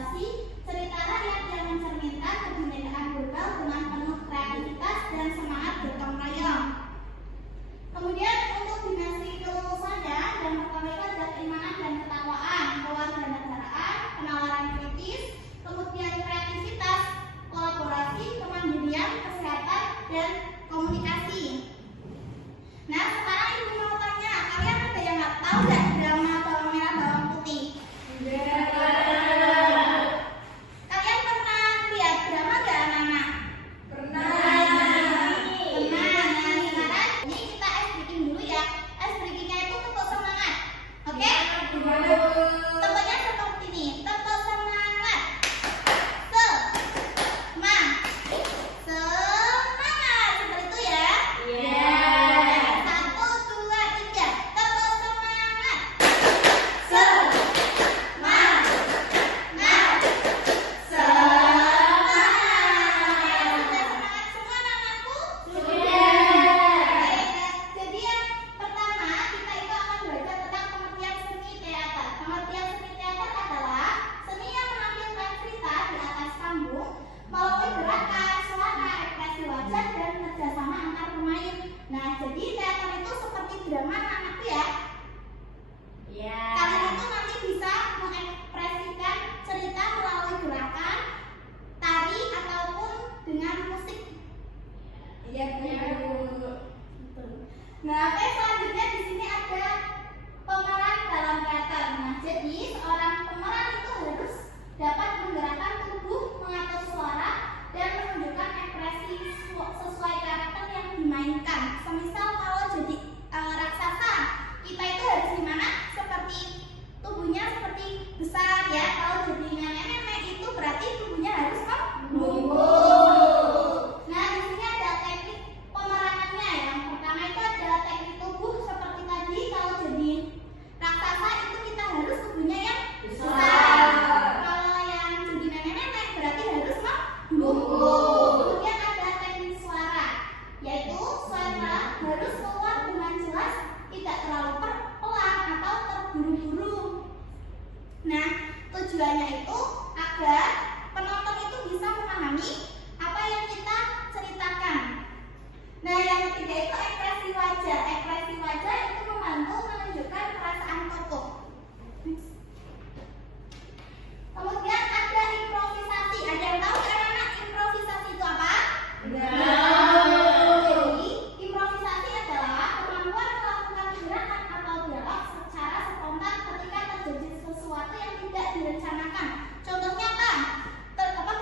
adaptasi cerita rakyat yang mencerminkan kebinekaan global dengan penuh kreativitas dan semangat gotong royong. Kemudian untuk dimensi kelulusannya, yang pertama itu ada keimanan dan ketakwaan, kewarganegaraan, penalaran kritis, kemudian kreativitas, kolaborasi, kemandirian, kesehatan, dan komunikasi. Nah, sekarang ibu mau tanya, kalian ada yang nggak tahu nggak drama bawang merah bawang putih? Kalian pernah lihat drama nggak anak-anak? Pernah. Nah, sekarang ini kita ice breaking dulu ya. Ice breakingnya itu tepuk semangat, oke? Tepuknya seperti ini, tepuk semangat. Semangat, seperti itu ya. Nah, jadi teater itu seperti drama anak-anak ya. Kalian itu nanti bisa mengekspresikan cerita melalui gerakan, tari ataupun dengan musik. Nah, oke, selanjutnya di sini ada pemeran dalam teater. Nah, jadi seorang pemeran itu harus dapat menggerakkan tubuh, mengatur suara, dan menunjukkan ekspresi sesuai karakter yang dimainkan. Semisal kalau jadi raksasa, kita itu harus gimana? Seperti tubuhnya seperti besar ya. Kalau jadi nenek-nenek itu berarti tubuhnya harus membungkuk. Nah, di sini ada teknik pemeranannya. Yang pertama itu ada teknik tubuh seperti tadi. Kalau jadi raksasa itu kita harus tubuhnya yang besar. Kalau yang jadi nenek-nenek berarti harus membungkuk. Kemudian ada teknik suara, yaitu suara harus keluar dengan jelas, tidak terlalu pelan atau terburu-buru. Nah, tujuannya itu agar penonton itu bisa memahami apa yang kita ceritakan. Nah, yang ketiga itu ekspresi wajah. Ekspresi wajah itu membantu menunjukkan perasaan tokoh. Kemudian ada improvisasi. Ada yang tahu anak-anak improvisasi itu apa? Jadi, improvisasi adalah kemampuan melakukan gerakan atau dialog secara spontan ketika terjadi sesuatu yang tidak direncanakan. Contohnya apa?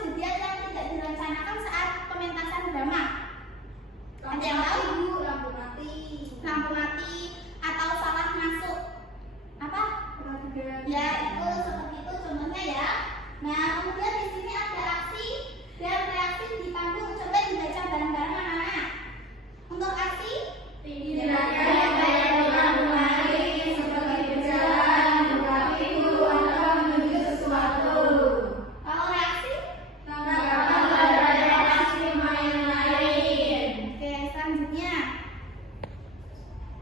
Kejadian yang tidak direncanakan saat pementasan drama. Ada yang tahu? Lampu mati atau salah masuk. Apa? Ya, itu seperti itu contohnya ya. Nah, kemudian di sini ada aksi dan reaksi di panggung. Coba dibaca bareng-bareng anak-anak. Untuk aksi, kalau reaksi, oke, selanjutnya.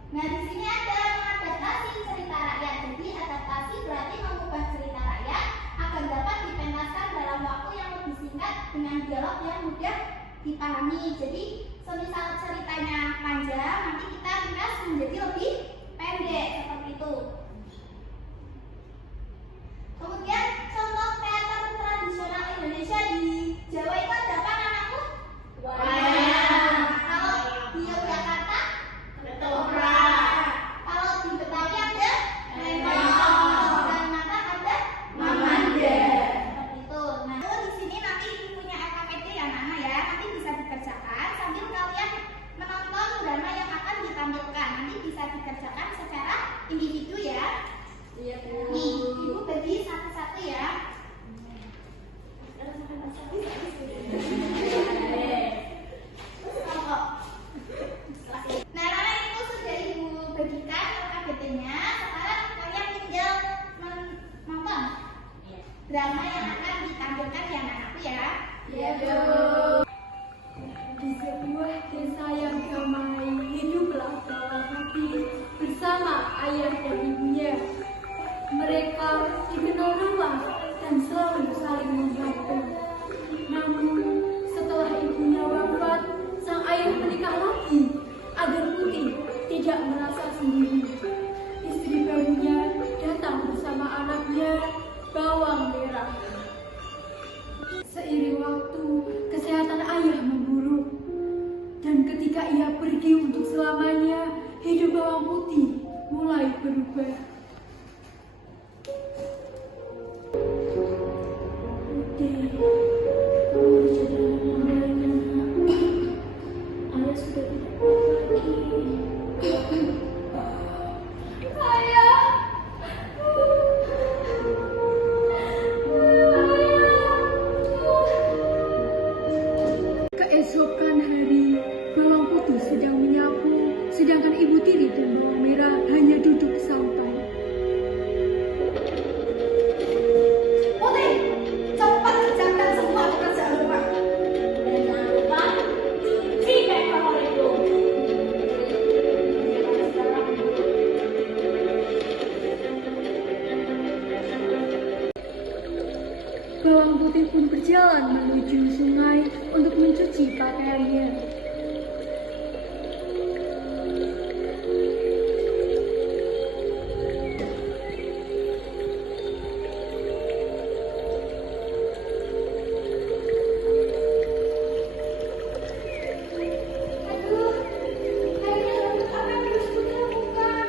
Nah, di sini ada mengadaptasi cerita rakyat. Jadi adaptasi berarti mengubah cerita rakyat agar dapat dipentaskan dalam waktu yang lebih singkat dengan dialog yang mudah dipahami. Jadi semisal ceritanya panjang, nanti kita ringkas menjadi lebih pendek seperti itu. Kemudian contoh teater tradisional Indonesia di Jawa itu ada apa anakku? Kalau di Yogyakarta, kalau di Betawi ada Lenong, di Kalimantan ada Mamanda. Seperti itu. Nah, di sini nanti punya AKPD ya anak-anak ya. Nanti bisa dikerjakan sambil kalian menonton drama yang akan ditampilkan. Nanti bisa dikerjakan secara individu ya. Nih, ibu bagi satu-satu ya. Nah, karena itu sudah ibu bagikan AKBT-nya. Sekarang kalian tinggal menonton drama yang akan ditampilkan ya anak-anakku ya. Iya, Bu. Di sebuah desa yang damai hiduplah seorang hati bersama ayah dan ibunya. Mereka dikenal rumah dan selalu bersama. mulai berubah. Putih, kamu bisa jalan kembali. Ayah sudah tidak kuat lagi. Ayah. Keesokan hari, bawang putih sedang menyapu, sedangkan ibu tiri dan bawang merah hanya duduk santai. Putih, cepat kerjakan semua pekerjaan rumah. Dan jangan lupa cuci kain kotor itu. Bawang putih pun berjalan menuju sungai untuk mencuci pakaiannya. Aduh, kayaknya apa yang harus Putih lakukan?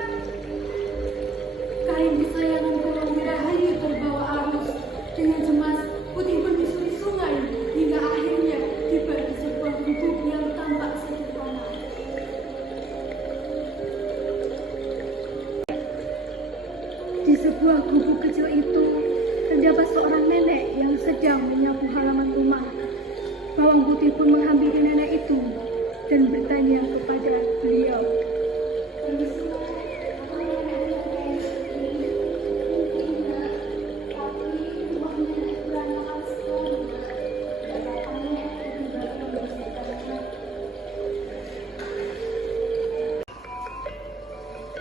Kain kesayangan bawang merah hanyut terbawa arus. Dengan cemas, Putih menyusuri sungai hingga akhirnya tiba di sebuah gubuk yang tampak sederhana. Di sebuah gubuk kecil itu, terdapat seorang nenek yang sedang menyapu halaman rumah. Bawang putih pun menghampiri nenek itu dan bertanya kepada beliau.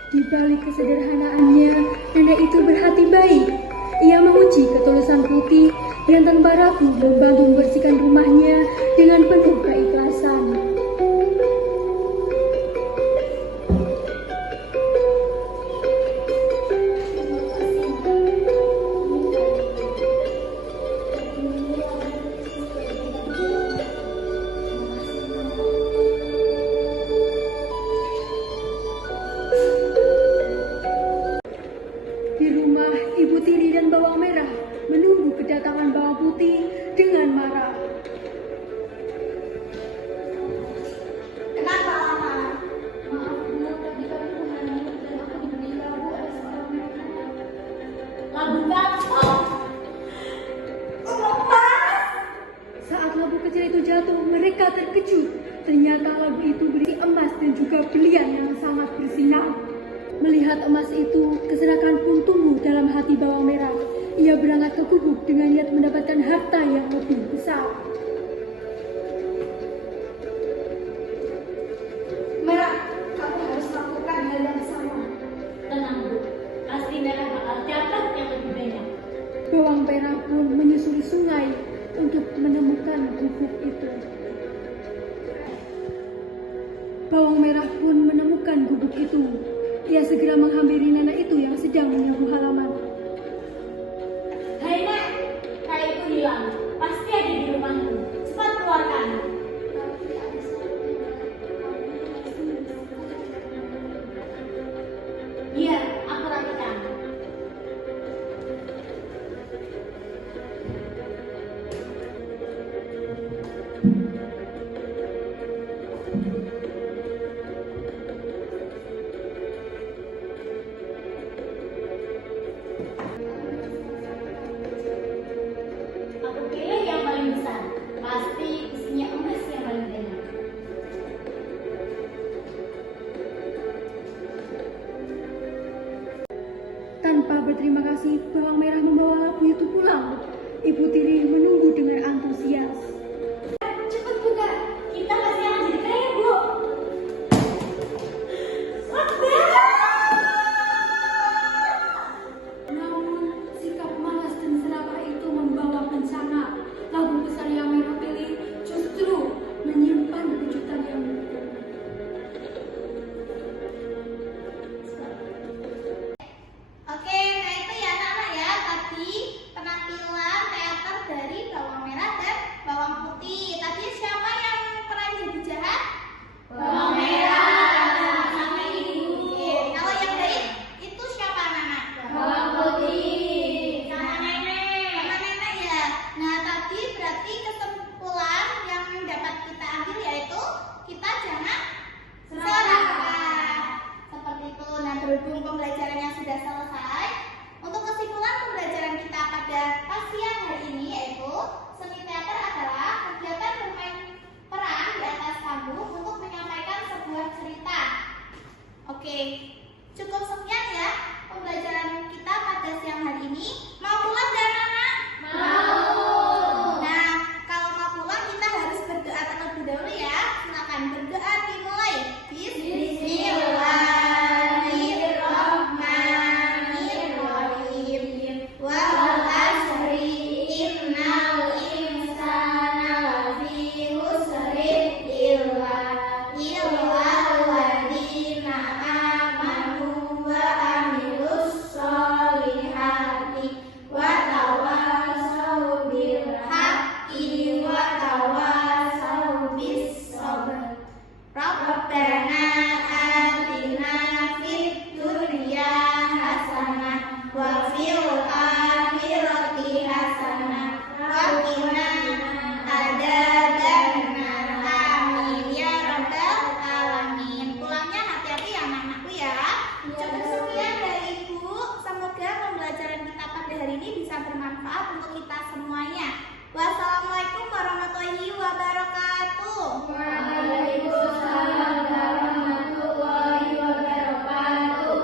Di balik kesederhanaannya, nenek itu berhati baik. Ia memuji ketulusan Putih dan tanpa ragu membantu membersihkan rumahnya dengan penuh keikhlasan. Di rumah, ibu tiri dan bawang merah menunggu kedatangan bawang putih dengan marah. Kenapa lama? Maaf, Bu, tadi kami mengandung dan aku diberi labu oleh seorang nenek. Labu bakso. Lepas. Saat labu kecil itu jatuh, mereka terkejut. Ternyata labu itu berisi emas dan juga berlian yang sangat bersinar. Melihat emas itu, keserakan pun tumbuh dalam hati bawang merah. Ia berangkat ke gubuk dengan niat mendapatkan harta yang lebih besar. Merah, kamu harus melakukan hal yang sama. Tenang, Bu. Pasti Merah bakal dapat yang lebih banyak. Bawang merah pun menyusuri sungai untuk menemukan gubuk itu. Bawang merah pun menemukan gubuk itu. Ia segera menghampiri nenek itu yang sedang menyapu halaman. Hai, Nek. Kainku hilang. Pasti ada di rumahmu. Cepat keluarkan. Iya, aku rapikan. Aku pilih yang paling besar. Pasti isinya emas yang paling banyak. Tanpa berterima kasih, bawang merah membawa labu itu pulang. Ibu tiri menunggu dengan antusias. Cepat buka. Kita pasti akan jadi kaya, Bu. Namun, sikap malas dan serakah itu membawa bencana. Labu besar yang merah pilih justru menyimpan kejutan yang baru. Oke, nah itu ya anak-anak ya. Tadi penampilan teater dari bawang merah dan bawang putih. Tadi siapa yang pernah jadi jahat? Bawang merah. Sama ibu. Oke, kalau yang baik bermanfaat untuk kita semuanya. Wassalamualaikum warahmatullahi wabarakatuh. Waalaikumsalam warahmatullahi wabarakatuh.